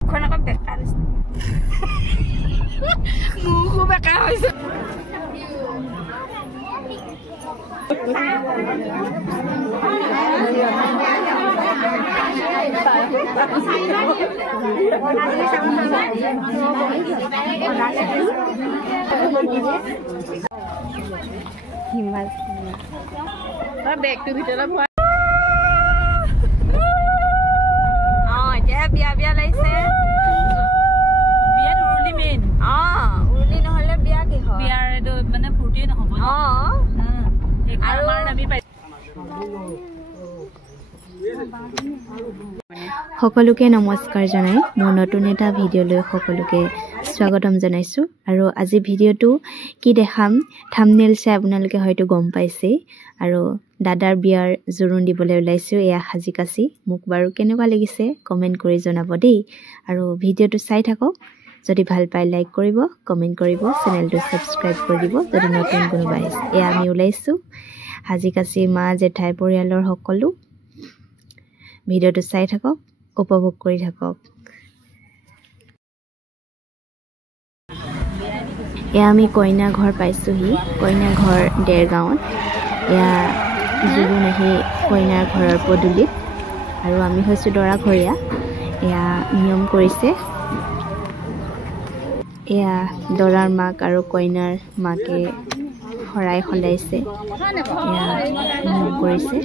Khona ka bekar. Muku bekar hoise. Himal. Bag tu bhitor bhoi. বিয়া লাইছে বিয়া উৰুলি মেইন উৰুলি নহলে বিয়া কি হয় বিয়াৰ এটো মানে ফুৰ্তি নহব আৰু আমাৰ নামি পাই সকলোকে নমস্কাৰ জনাই মোৰ নতুন এটা ভিডিঅ'লৈ সকলোকে স্বাগতম জনাইছো আৰু আজি ভিডিঅ'টো কি দেখাম থাম্বনেইল চাই আপোনালোকে হয়তো গম পাইছে আৰু দাদাৰ বিয়াৰ জোৰোণ দিবলৈ ওলাইছো এয়া হাজিকাছি মোক বাৰু কেনেকুৱা লাগিছে কমেন্ট কৰি জনাব দেই আৰু ভিডিঅ'টো চাই থাকক যদি ভাল পায় লাইক কৰিব কমেন্ট কৰিব চেনেলটো সাবস্ক্ৰাইব কৰি দিব যদি নতুন কোনোবা আছে এয়া আমি ওলাইছো হাজিকাছি মা জেঠাই পৰিয়ালৰ সকলো ভিডিঅ'টো চাই থাকক উপভোগ কৰি থাকক এয়া আমি কইনা ঘৰ পাইছোহি কইনা ঘৰ দেৰগাঁৱত এয়া জোৰোণ আহি কইনাৰ ঘৰৰ পদূলিত আৰু আমি হৈছো দৰা ঘৰীয়া এয়া নিয়ম কৰিছে এয়া দৰাৰ মাক আৰু কইনাৰ মাকে শৰাই সলাইছে এয়া নিয়ম কৰিছে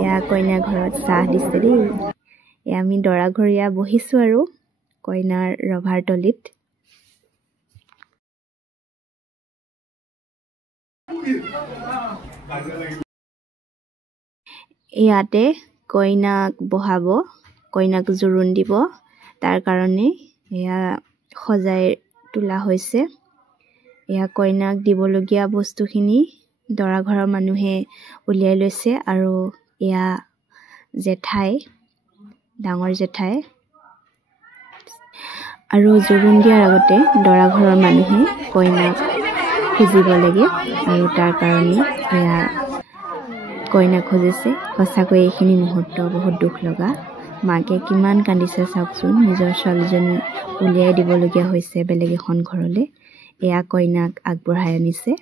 এয়া কইনা ঘৰত চাহ দিছে দেই এয়া আমি দৰা ঘৰীয়া বহিছো আৰু কইনাৰ ৰভাৰ তলিত ইয়াতে কইনাক বহাব কইনাক জোৰোণ দিব তাৰ কাৰণে এয়া সজাই তোলা হৈছে এয়া কইনাক দিবলগীয়া বস্তুখিনি দৰা ঘৰৰ মানুহে উলিয়াই লৈছে আৰু এয়া জেঠাই ডাঙৰ জেঠাই আৰু জোৰোণ দিয়াৰ আগতে দৰা ঘৰৰ মানুহে কইনাক খুজিব লাগে আৰু তাৰ কাৰণে এয়া কইনাক খুজিছে সঁচাকৈ এইখিনি মুহূৰ্ত বহুত দুখ লগা মাকে কিমান কান্দিছে চাওকচোন নিজৰ ছোৱালীজনী উলিয়াই দিবলগীয়া হৈছে বেলেগ এখন ঘৰলৈ এয়া কইনাক আগবঢ়াই আনিছে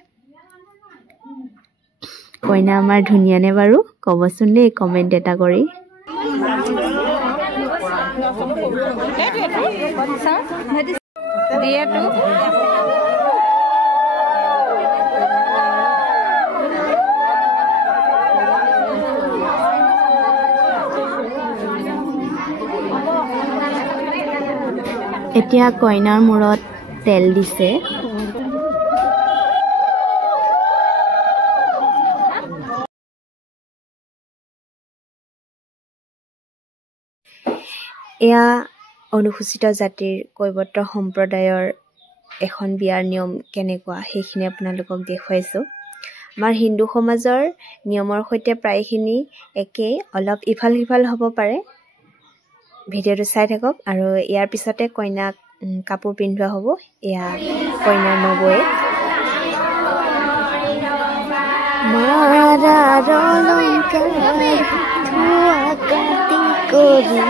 কইনা আমাৰ ধুনীয়া নে বাৰু কবচোন দেই কমেন্ট এটা কৰি এতিয়া কইনাৰ মূৰত তেল দিছে এয়া অনুসূচিত জাতিৰ কৈৱৰ্ত সম্প্ৰদায়ৰ এখন বিয়াৰ নিয়ম কেনেকুৱা সেইখিনি আপোনালোকক দেখুৱাইছো আমাৰ হিন্দু সমাজৰ নিয়মৰ সৈতে প্ৰায়খিনি একেই অলপ ইফাল সিফাল হ'ব পাৰে ভিডিঅ'টো চাই থাকক আৰু ইয়াৰ পিছতে কইনাক কাপোৰ পিন্ধোৱা হ'ব এয়া কইনাৰ নবৌয়ে মাৰাৰ অলংকাৰ ধোৱা কাটি কৰি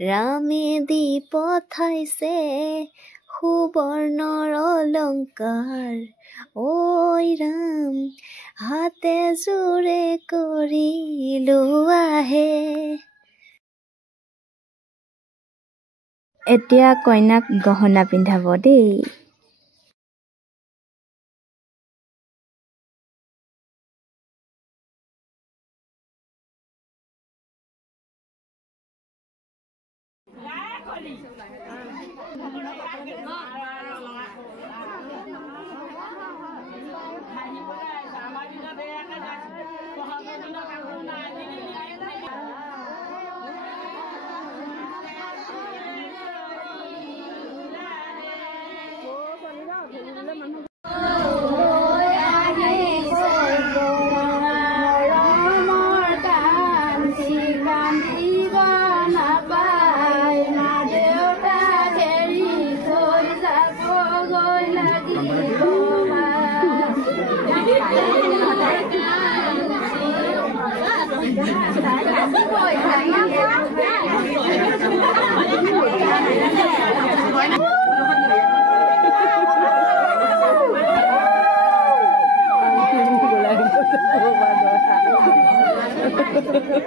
ৰামে দি পঠাইছে সুবৰ্ণৰ অলংকাৰ ঐ ৰাম হাতে জোৰে কৰি লোৱাহে এতিয়া কইনাক গহনা পিন্ধাব দেই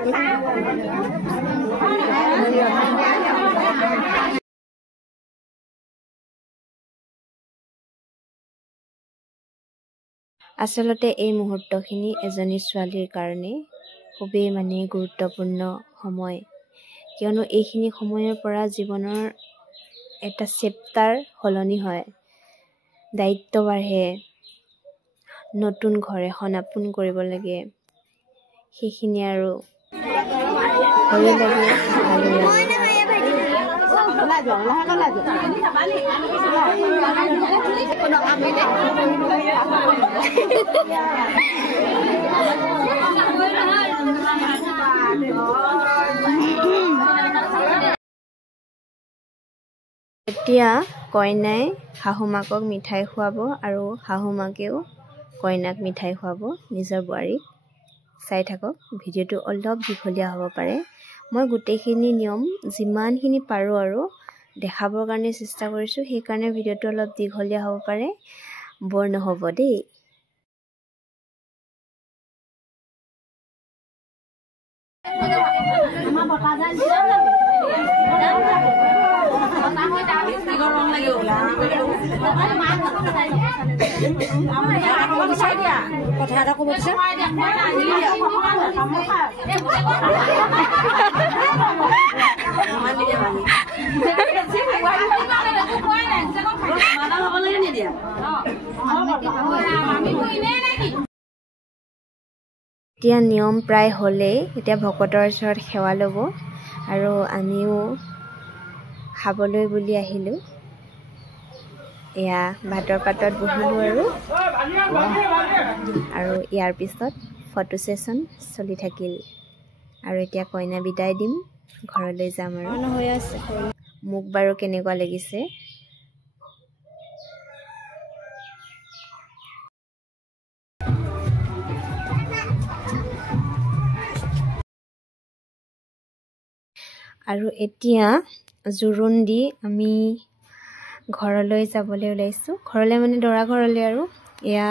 আচলতে এই মুহূৰ্তখিনি এজনী ছোৱালীৰ কাৰণে খুবেই মানে গুৰুত্বপূৰ্ণ সময়, কিয়নো এইখিনি সময়ৰ পৰা জীৱনৰ এটা চেপ্টাৰ সলনি হয়, দায়িত্ব বাঢ়ে, নতুন ঘৰ এখন আপোন কৰিব লাগে, সেইখিনি আৰু ভয়ো লাগে, ভালো লাগে। এতিয়া কইনাই শাহুমাকক মিঠাই খুৱাব আৰু শাহুমাকেও কইনাক মিঠাই খুৱাব নিজৰ বোৱাৰীক। চাই থাকক, ভিডিঅ'টো অলপ দীঘলীয়া হ'ব পাৰে। মই গোটেইখিনি নিয়ম যিমানখিনি পাৰোঁ আৰু দেখাবৰ কাৰণে চেষ্টা কৰিছোঁ, সেইকাৰণে ভিডিঅ'টো অলপ দীঘলীয়া হ'ব পাৰে, বৰ নহ'ব দেই। কথা এটা ক'ব দিছে এতিয়া নিয়ম প্ৰায় হ'লেই, এতিয়া ভকতৰ ওচৰত সেৱা ল'ব আৰু আমিও খাবলৈ বুলি আহিলোঁ। এয়া ভাতৰ পাতত বহিলোঁ আৰু ইয়াৰ পিছত ফটো ছেশ্যন চলি থাকিল আৰু এতিয়া কইনা বিদায় দিম, ঘৰলৈ যাম আৰু হৈ আছে। মোক বাৰু কেনেকুৱা লাগিছে আৰু এতিয়া জোৰোণ দি আমি ঘৰলৈ যাবলৈ ওলাইছোঁ। ঘৰলৈ মানে দৰা ঘৰলৈ আৰু। এয়া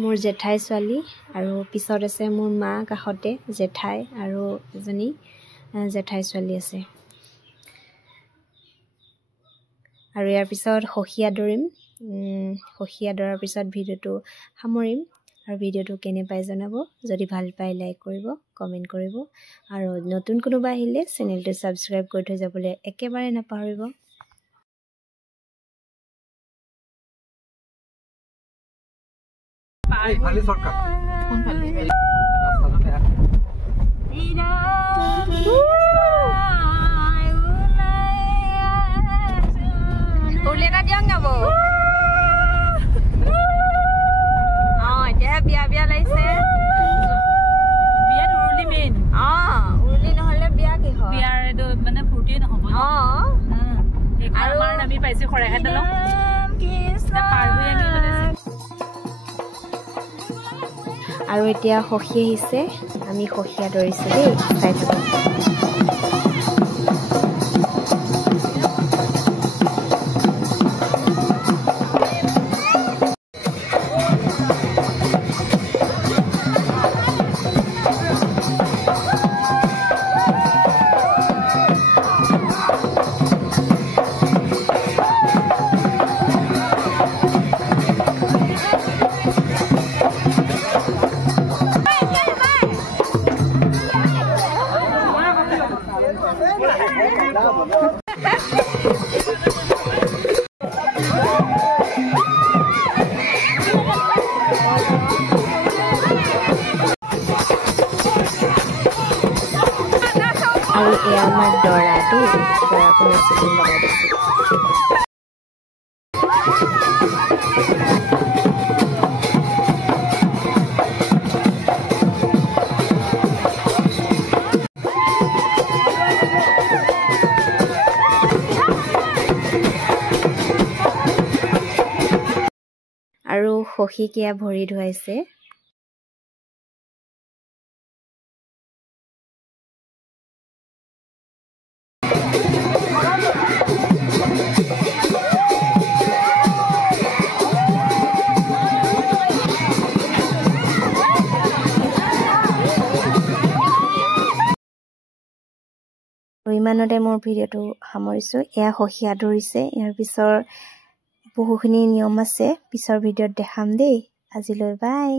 মোৰ জেঠাই ছোৱালী আৰু পিছত আছে মোৰ মা, কাষতে জেঠাই আৰু এজনী জেঠাই ছোৱালী আছে। আৰু ইয়াৰ পিছত সখী আদৰিম। সখী আদৰাৰ পিছত ভিডিঅ'টো সামৰিম আৰু ভিডিঅ'টো কেনে পাই জনাব। যদি ভাল পায় লাইক কৰিব, কমেণ্ট কৰিব আৰু নতুন কোনোবা আহিলে চেনেলটো ছাবস্ক্ৰাইব কৰি থৈ যাবলৈ একেবাৰে নাপাহৰিব। এতিয়া বিয়া বিয়া লাগিছে। বিয়াত উৰুলি মেইন। উৰুলি নহ'লে বিয়া কি হয়? বিয়াৰ এইটো মানে ফূৰ্তিয়ে নহ'ব। আৰু আমি পাইছো শৰাইঘাট দলং আৰু এতিয়া সখী আহিছে, আমি সখী আদৰিছোঁ দেই, চাই থাকক। আৰু এয়া আমাৰ দৰাটো, দৰাকো নাচিব লগাই দিছোঁ। আৰু সখীক এয়া ভৰি ধুৱাইছে। ইমানতে মোৰ ভিডিঅ'টো সামৰিছোঁ এয়া সহিয়া ধৰিছে ইয়াৰ পিছৰ বহুখিনি নিয়ম আছে পিছৰ ভিডিঅ'ত দেখাম দেই আজিলৈ বাই